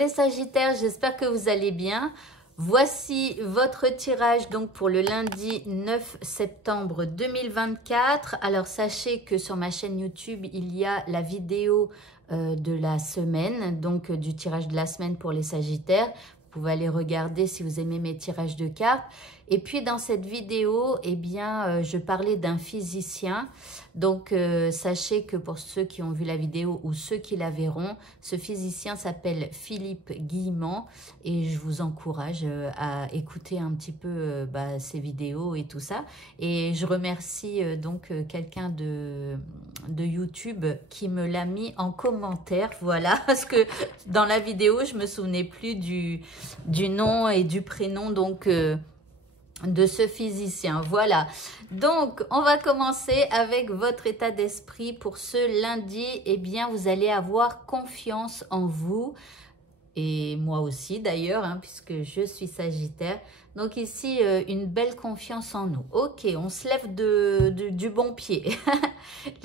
Les Sagittaires, j'espère que vous allez bien. Voici votre tirage donc pour le lundi 9 septembre 2024. Alors sachez que sur ma chaîne YouTube, il y a la vidéo de la semaine, donc du tirage de la semaine pour les Sagittaires. Vous pouvez aller regarder si vous aimez mes tirages de cartes. Et puis dans cette vidéo, eh bien, je parlais d'un physicien. Donc sachez que pour ceux qui ont vu la vidéo ou ceux qui la verront, ce physicien s'appelle Philippe Guillemant et je vous encourage à écouter un petit peu ses vidéos et tout ça. Et je remercie donc quelqu'un de YouTube qui me l'a mis en commentaire, voilà, parce que dans la vidéo, je me souvenais plus du nom et du prénom donc de ce physicien. Voilà, donc on va commencer avec votre état d'esprit pour ce lundi. Eh bien, vous allez avoir confiance en vous et moi aussi d'ailleurs, hein, puisque je suis Sagittaire. Donc ici, une belle confiance en nous. Ok, on se lève du bon pied.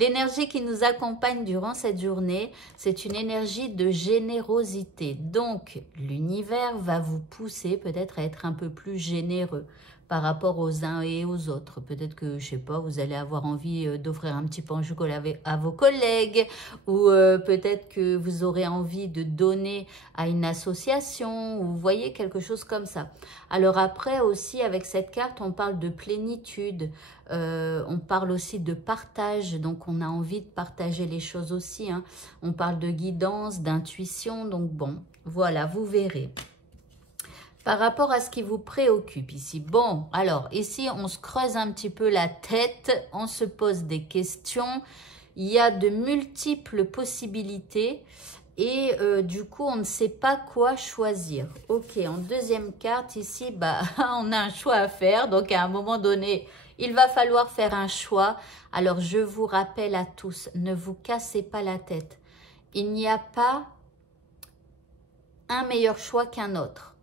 L'énergie qui nous accompagne durant cette journée, c'est une énergie de générosité. Donc, l'univers va vous pousser peut-être à être un peu plus généreux par rapport aux uns et aux autres. Peut-être que, je sais pas, vous allez avoir envie d'offrir un petit pain au chocolat à vos collègues ou peut-être que vous aurez envie de donner à une association ou vous voyez quelque chose comme ça. Alors après aussi, avec cette carte, on parle de plénitude, on parle aussi de partage, donc on a envie de partager les choses aussi, hein. On parle de guidance, d'intuition, donc bon, voilà, vous verrez. Par rapport à ce qui vous préoccupe ici. Bon, alors ici, on se creuse un petit peu la tête, on se pose des questions. Il y a de multiples possibilités et du coup, on ne sait pas quoi choisir. Ok, en deuxième carte ici, on a un choix à faire. Donc, à un moment donné, il va falloir faire un choix. Alors, je vous rappelle à tous, ne vous cassez pas la tête. Il n'y a pas un meilleur choix qu'un autre.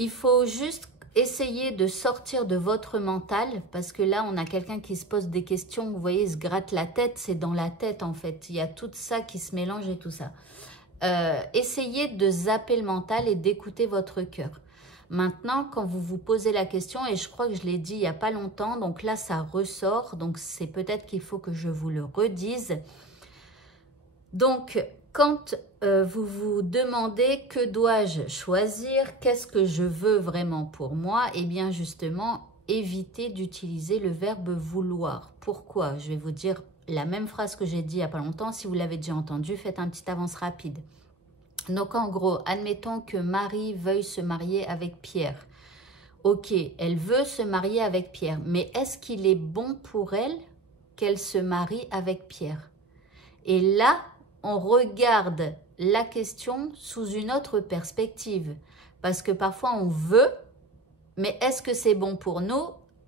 Il faut juste essayer de sortir de votre mental, parce que là, on a quelqu'un qui se pose des questions, vous voyez, il se gratte la tête, c'est dans la tête en fait. Il y a tout ça qui se mélange et tout ça. Essayez de zapper le mental et d'écouter votre cœur. Maintenant, quand vous vous posez la question, et je crois que je l'ai dit il n'y a pas longtemps, donc là, ça ressort, donc c'est peut-être qu'il faut que je vous le redise. Donc, quand vous vous demandez que dois-je choisir, qu'est-ce que je veux vraiment pour moi, eh bien justement, évitez d'utiliser le verbe vouloir. Pourquoi? Je vais vous dire la même phrase que j'ai dit il n'y a pas longtemps. Si vous l'avez déjà entendu, faites un petit avance rapide. Donc en gros, admettons que Marie veuille se marier avec Pierre. Ok, elle veut se marier avec Pierre, mais est-ce qu'il est bon pour elle qu'elle se marie avec Pierre? Et là, on regarde la question sous une autre perspective. Parce que parfois on veut, mais est-ce que c'est bon pour nous?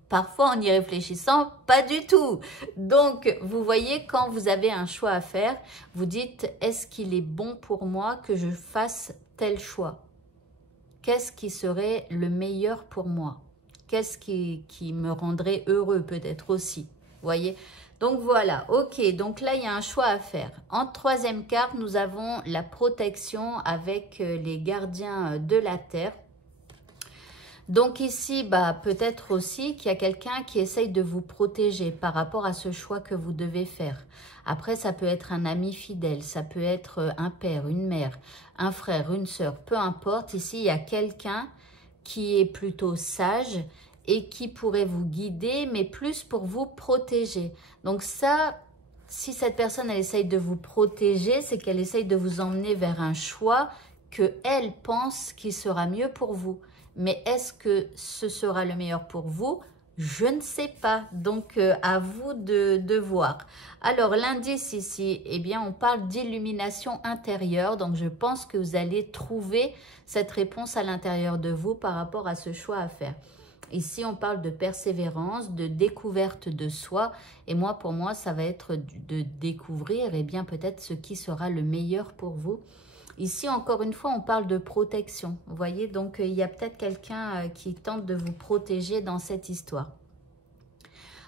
Parfois en y réfléchissant, pas du tout. Donc, vous voyez, quand vous avez un choix à faire, vous dites, est-ce qu'il est bon pour moi que je fasse tel choix? Qu'est-ce qui serait le meilleur pour moi? Qu'est-ce qui me rendrait heureux peut-être aussi? Vous voyez? Donc voilà, ok, donc là il y a un choix à faire. En troisième carte, nous avons la protection avec les gardiens de la terre. Donc ici, peut-être aussi qu'il y a quelqu'un qui essaye de vous protéger par rapport à ce choix que vous devez faire. Après, ça peut être un ami fidèle, ça peut être un père, une mère, un frère, une sœur, peu importe. Ici, il y a quelqu'un qui est plutôt sage et qui pourrait vous guider, mais plus pour vous protéger. Donc ça, si cette personne, elle essaye de vous protéger, c'est qu'elle essaye de vous emmener vers un choix qu'elle pense qui sera mieux pour vous. Mais est-ce que ce sera le meilleur pour vous? Je ne sais pas. Donc, à vous de voir. Alors, l'indice ici, eh bien, on parle d'illumination intérieure. Donc, je pense que vous allez trouver cette réponse à l'intérieur de vous par rapport à ce choix à faire. Ici, on parle de persévérance, de découverte de soi. Et moi, pour moi, ça va être de découvrir, eh bien, peut-être ce qui sera le meilleur pour vous. Ici, encore une fois, on parle de protection. Vous voyez, donc il y a peut-être quelqu'un qui tente de vous protéger dans cette histoire.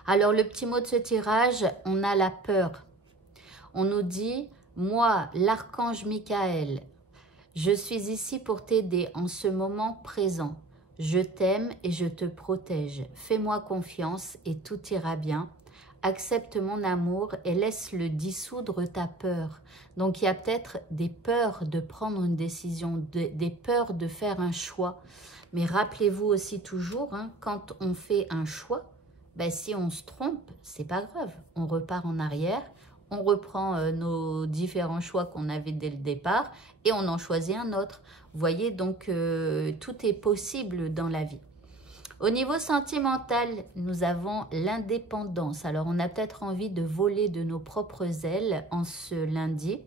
Alors, le petit mot de ce tirage, on a la peur. On nous dit, moi, l'archange Michael, Je suis ici pour t'aider en ce moment présent. Je t'aime et je te protège. Fais-moi confiance et tout ira bien. Accepte mon amour et laisse-le dissoudre ta peur. Donc, il y a peut-être des peurs de prendre une décision, des peurs de faire un choix. Mais rappelez-vous aussi toujours, hein, quand on fait un choix, ben, si on se trompe, c'est pas grave. On repart en arrière, on reprend nos différents choix qu'on avait dès le départ et on en choisit un autre. Vous voyez, donc tout est possible dans la vie. Au niveau sentimental, nous avons l'indépendance. Alors, on a peut-être envie de voler de nos propres ailes en ce lundi.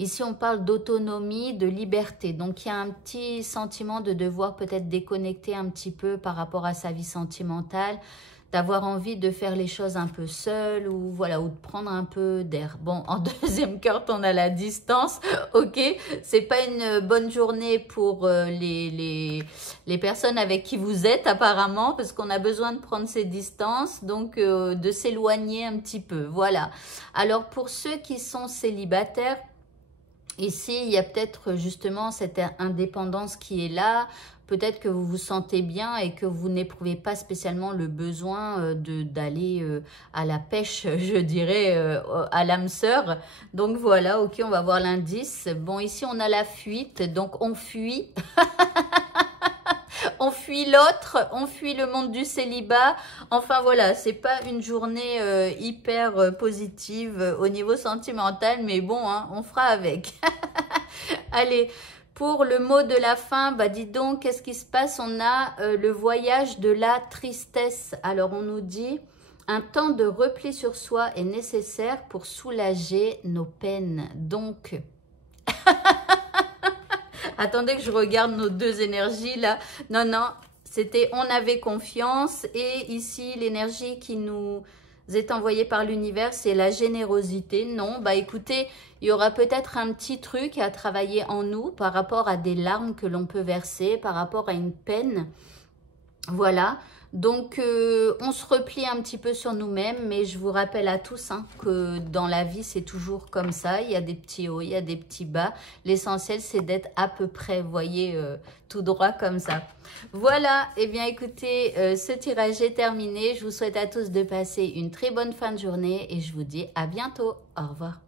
Ici, on parle d'autonomie, de liberté. Donc, il y a un petit sentiment de devoir peut-être déconnecter un petit peu par rapport à sa vie sentimentale, d'avoir envie de faire les choses un peu seul ou voilà, ou de prendre un peu d'air. Bon, en deuxième carte, on a la distance. Ok, c'est pas une bonne journée pour les personnes avec qui vous êtes apparemment, parce qu'on a besoin de prendre ses distances, donc de s'éloigner un petit peu. Voilà. Alors, pour ceux qui sont célibataires, ici, il y a peut-être justement cette indépendance qui est là. Peut-être que vous vous sentez bien et que vous n'éprouvez pas spécialement le besoin d'aller à la pêche, je dirais, à l'âme sœur. Donc voilà, ok, on va voir l'indice. Bon, ici, on a la fuite, donc on fuit. On fuit l'autre, on fuit le monde du célibat. Enfin voilà, c'est pas une journée hyper positive au niveau sentimental, mais bon, hein, on fera avec. Allez, pour le mot de la fin, bah dis donc, qu'est-ce qui se passe? On a le voyage de la tristesse. Alors on nous dit, un temps de repli sur soi est nécessaire pour soulager nos peines. Donc... Attendez que je regarde nos deux énergies là. Non, non, c'était on avait confiance. Et ici, l'énergie qui nous est envoyée par l'univers, c'est la générosité. Non, bah écoutez, il y aura peut-être un petit truc à travailler en nous par rapport à des larmes que l'on peut verser, par rapport à une peine. Voilà. Donc, on se replie un petit peu sur nous-mêmes, mais je vous rappelle à tous hein, que dans la vie, c'est toujours comme ça. Il y a des petits hauts, il y a des petits bas. L'essentiel, c'est d'être à peu près, vous voyez, tout droit comme ça. Voilà, eh bien écoutez, ce tirage est terminé. Je vous souhaite à tous de passer une très bonne fin de journée et je vous dis à bientôt. Au revoir.